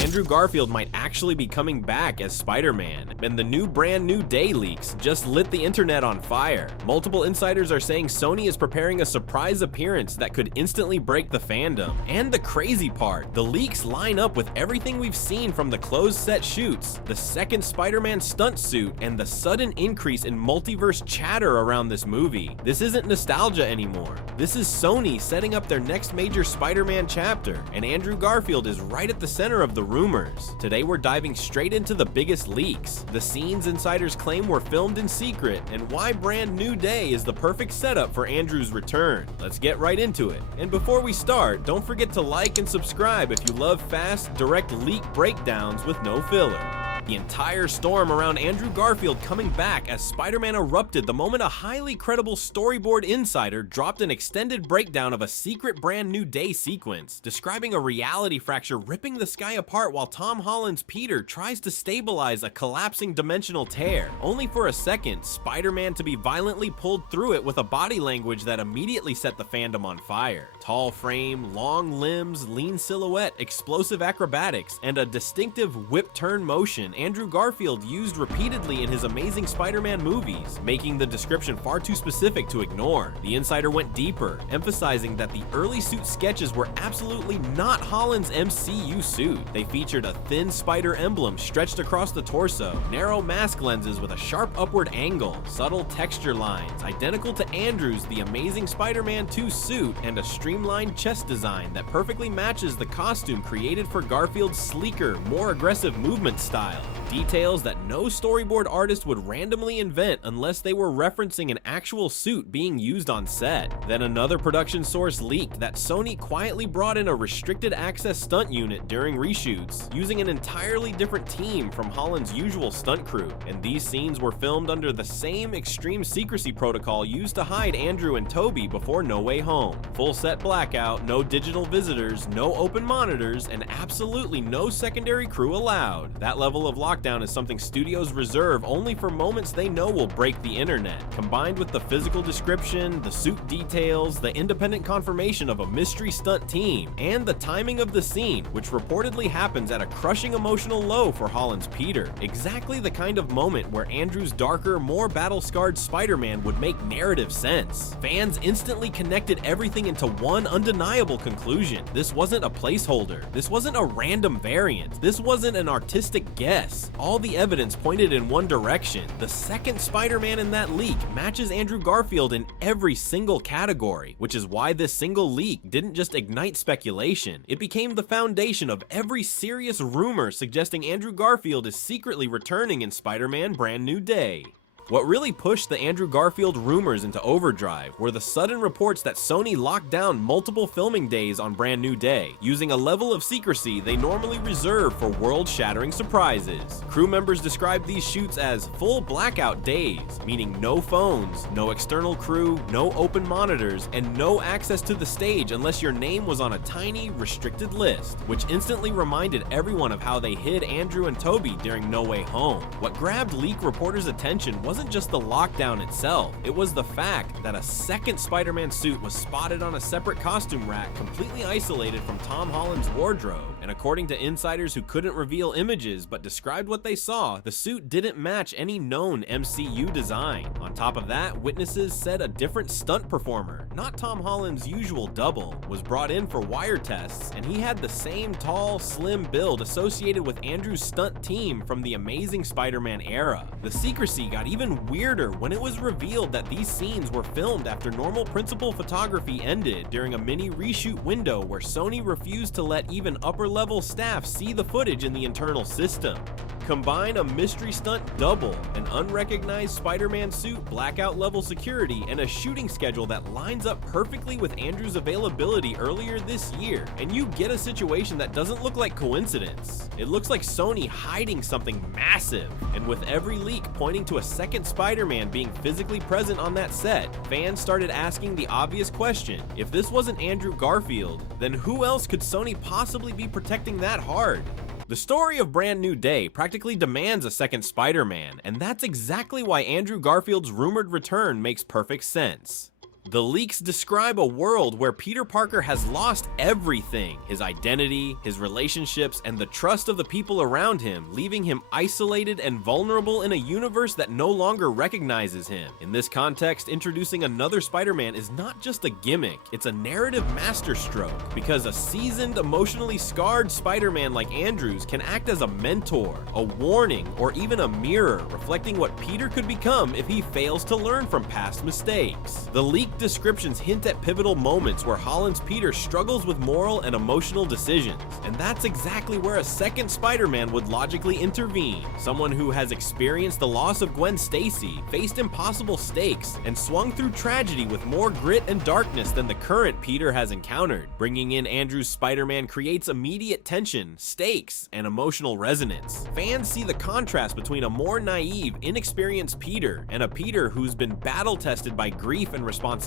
Andrew Garfield might actually be coming back as Spider-Man, and the new Brand New Day leaks just lit the internet on fire. Multiple insiders are saying Sony is preparing a surprise appearance that could instantly break the fandom. And the crazy part, the leaks line up with everything we've seen from the closed set shoots, the second Spider-Man stunt suit, and the sudden increase in multiverse chatter around this movie. This isn't nostalgia anymore. This is Sony setting up their next major Spider-Man chapter, and Andrew Garfield is right at the center of the rumors. Today we're diving straight into the biggest leaks, the scenes insiders claim were filmed in secret, and why Brand New Day is the perfect setup for Andrew's return. Let's get right into it. And before we start, don't forget to like and subscribe if you love fast, direct leak breakdowns with no filler. The entire storm around Andrew Garfield coming back as Spider-Man erupted the moment a highly credible storyboard insider dropped an extended breakdown of a secret Brand New Day sequence, describing a reality fracture ripping the sky apart while Tom Holland's Peter tries to stabilize a collapsing dimensional tear, only for a second Spider-Man to be violently pulled through it with a body language that immediately set the fandom on fire. Tall frame, long limbs, lean silhouette, explosive acrobatics, and a distinctive whip-turn motion Andrew Garfield used repeatedly in his Amazing Spider-Man movies, making the description far too specific to ignore. The insider went deeper, emphasizing that the early suit sketches were absolutely not Holland's MCU suit. They featured a thin spider emblem stretched across the torso, narrow mask lenses with a sharp upward angle, subtle texture lines, identical to Andrew's The Amazing Spider-Man 2 suit, and a streamlined chest design that perfectly matches the costume created for Garfield's sleeker, more aggressive movement style. Details that no storyboard artist would randomly invent unless they were referencing an actual suit being used on set. Then another production source leaked that Sony quietly brought in a restricted access stunt unit during reshoots, using an entirely different team from Holland's usual stunt crew, and these scenes were filmed under the same extreme secrecy protocol used to hide Andrew and Tobey before No Way Home. Full set blackout, no digital visitors, no open monitors, and absolutely no secondary crew allowed. That level of lockdown is something studios reserve only for moments they know will break the internet. Combined with the physical description, the suit details, the independent confirmation of a mystery stunt team, and the timing of the scene, which reportedly happens at a crushing emotional low for Holland's Peter. Exactly the kind of moment where Andrew's darker, more battle-scarred Spider-Man would make narrative sense. Fans instantly connected everything into one undeniable conclusion. This wasn't a placeholder. This wasn't a random variant. This wasn't an artistic guess. All the evidence pointed in one direction. The second Spider-Man in that leak matches Andrew Garfield in every single category, which is why this single leak didn't just ignite speculation. It became the foundation of every serious rumor suggesting Andrew Garfield is secretly returning in Spider-Man Brand New Day. What really pushed the Andrew Garfield rumors into overdrive were the sudden reports that Sony locked down multiple filming days on Brand New Day, using a level of secrecy they normally reserve for world-shattering surprises. Crew members described these shoots as full blackout days, meaning no phones, no external crew, no open monitors, and no access to the stage unless your name was on a tiny, restricted list, which instantly reminded everyone of how they hid Andrew and Tobey during No Way Home. What grabbed leak reporters' attention wasn't just the lockdown itself, it was the fact that a second Spider-Man suit was spotted on a separate costume rack completely isolated from Tom Holland's wardrobe, and according to insiders who couldn't reveal images but described what they saw, the suit didn't match any known MCU design. On top of that, witnesses said a different stunt performer, not Tom Holland's usual double, was brought in for wire tests, and he had the same tall, slim build associated with Andrew's stunt team from the Amazing Spider-Man era. The secrecy got even weirder when it was revealed that these scenes were filmed after normal principal photography ended during a mini reshoot window where Sony refused to let even upper-level staff see the footage in the internal system. Combine a mystery stunt double, an unrecognized Spider-Man suit, blackout level security, and a shooting schedule that lines up perfectly with Andrew's availability earlier this year, and you get a situation that doesn't look like coincidence. It looks like Sony hiding something massive, and with every leak pointing to a second Spider-Man being physically present on that set, fans started asking the obvious question: if this wasn't Andrew Garfield, then who else could Sony possibly be protecting that hard? The story of Brand New Day practically demands a second Spider-Man, and that's exactly why Andrew Garfield's rumored return makes perfect sense. The leaks describe a world where Peter Parker has lost everything: his identity, his relationships, and the trust of the people around him, leaving him isolated and vulnerable in a universe that no longer recognizes him. In this context, introducing another Spider-Man is not just a gimmick, it's a narrative masterstroke, because a seasoned, emotionally scarred Spider-Man like Andrew's can act as a mentor, a warning, or even a mirror, reflecting what Peter could become if he fails to learn from past mistakes. The leaked descriptions hint at pivotal moments where Holland's Peter struggles with moral and emotional decisions, and that's exactly where a second Spider-Man would logically intervene. Someone who has experienced the loss of Gwen Stacy, faced impossible stakes, and swung through tragedy with more grit and darkness than the current Peter has encountered. Bringing in Andrew's Spider-Man creates immediate tension, stakes, and emotional resonance. Fans see the contrast between a more naive, inexperienced Peter and a Peter who's been battle-tested by grief and responsibility,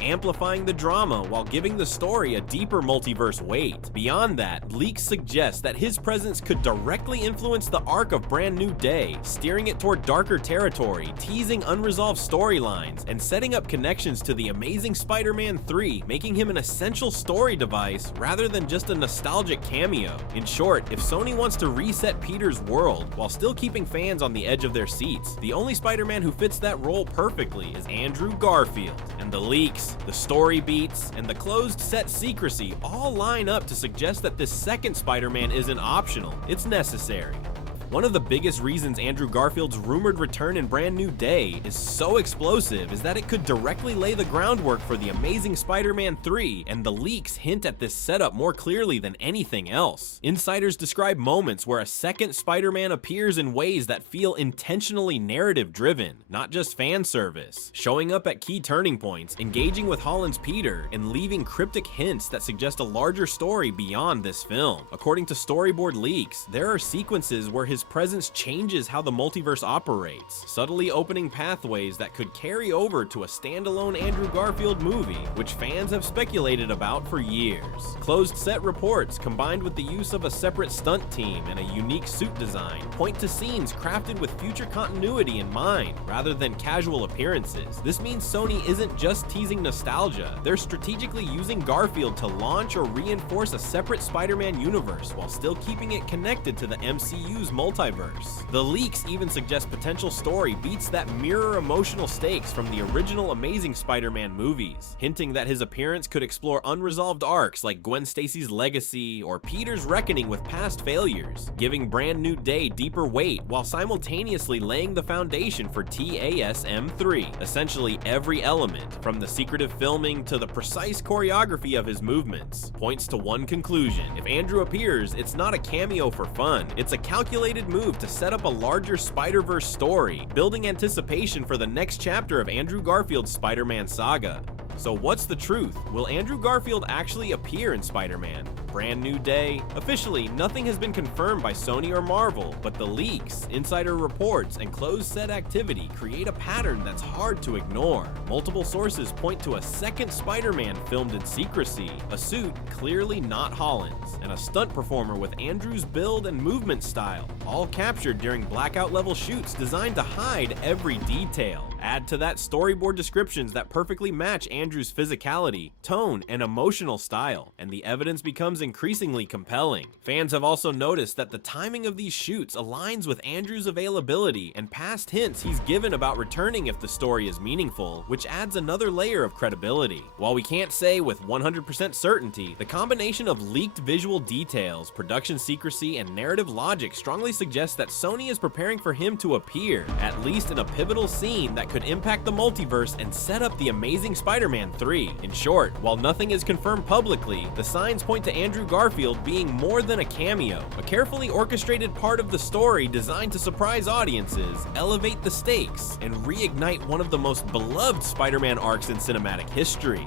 amplifying the drama while giving the story a deeper multiverse weight. Beyond that, leaks suggest that his presence could directly influence the arc of Brand New Day, steering it toward darker territory, teasing unresolved storylines, and setting up connections to The Amazing Spider-Man 3, making him an essential story device rather than just a nostalgic cameo. In short, if Sony wants to reset Peter's world while still keeping fans on the edge of their seats, the only Spider-Man who fits that role perfectly is Andrew Garfield. And the leaks, the story beats, and the closed set secrecy all line up to suggest that this second Spider-Man isn't optional, it's necessary. One of the biggest reasons Andrew Garfield's rumored return in Brand New Day is so explosive is that it could directly lay the groundwork for The Amazing Spider-Man 3, and the leaks hint at this setup more clearly than anything else. Insiders describe moments where a second Spider-Man appears in ways that feel intentionally narrative-driven, not just fan service, showing up at key turning points, engaging with Holland's Peter, and leaving cryptic hints that suggest a larger story beyond this film. According to storyboard leaks, there are sequences where his presence changes how the multiverse operates, subtly opening pathways that could carry over to a standalone Andrew Garfield movie, which fans have speculated about for years. Closed set reports, combined with the use of a separate stunt team and a unique suit design, point to scenes crafted with future continuity in mind, rather than casual appearances. This means Sony isn't just teasing nostalgia, they're strategically using Garfield to launch or reinforce a separate Spider-Man universe while still keeping it connected to the MCU's multiverse. The leaks even suggest potential story beats that mirror emotional stakes from the original Amazing Spider-Man movies, hinting that his appearance could explore unresolved arcs like Gwen Stacy's legacy or Peter's reckoning with past failures, giving Brand New Day deeper weight while simultaneously laying the foundation for TASM 3. Essentially every element, from the secretive filming to the precise choreography of his movements, points to one conclusion: if Andrew appears, it's not a cameo for fun, it's a calculated move to set up a larger Spider-Verse story, building anticipation for the next chapter of Andrew Garfield's Spider-Man saga. So what's the truth? Will Andrew Garfield actually appear in Spider-Man Brand New Day? Officially, nothing has been confirmed by Sony or Marvel, but the leaks, insider reports, and closed set activity create a pattern that's hard to ignore. Multiple sources point to a second Spider-Man filmed in secrecy, a suit clearly not Holland's, and a stunt performer with Andrew's build and movement style, all captured during blackout-level shoots designed to hide every detail. Add to that storyboard descriptions that perfectly match Andrew's physicality, tone, and emotional style, and the evidence becomes increasingly compelling. Fans have also noticed that the timing of these shoots aligns with Andrew's availability and past hints he's given about returning if the story is meaningful, which adds another layer of credibility. While we can't say with 100% certainty, the combination of leaked visual details, production secrecy, and narrative logic strongly suggests that Sony is preparing for him to appear, at least in a pivotal scene that could impact the multiverse and set up The Amazing Spider-Man 3. In short, while nothing is confirmed publicly, the signs point to Andrew Garfield being more than a cameo, a carefully orchestrated part of the story designed to surprise audiences, elevate the stakes, and reignite one of the most beloved Spider-Man arcs in cinematic history.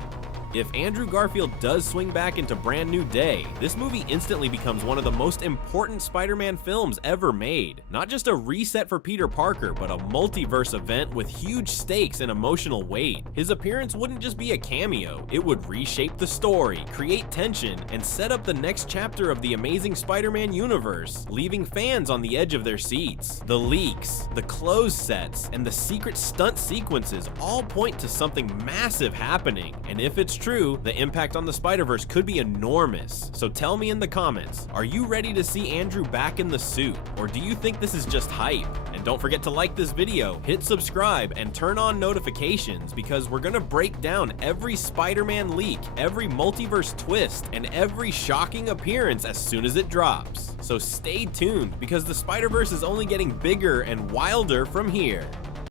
If Andrew Garfield does swing back into Brand New Day, this movie instantly becomes one of the most important Spider-Man films ever made. Not just a reset for Peter Parker, but a multiverse event with huge stakes and emotional weight. His appearance wouldn't just be a cameo, it would reshape the story, create tension, and set up the next chapter of the Amazing Spider-Man universe, leaving fans on the edge of their seats. The leaks, the clothes sets, and the secret stunt sequences all point to something massive happening, and if it's true, the impact on the Spider-Verse could be enormous. So tell me in the comments, are you ready to see Andrew back in the suit, or do you think this is just hype? And don't forget to like this video, hit subscribe, and turn on notifications, because we're gonna break down every Spider-Man leak, every multiverse twist, and every shocking appearance as soon as it drops. So stay tuned, because the Spider-Verse is only getting bigger and wilder from here.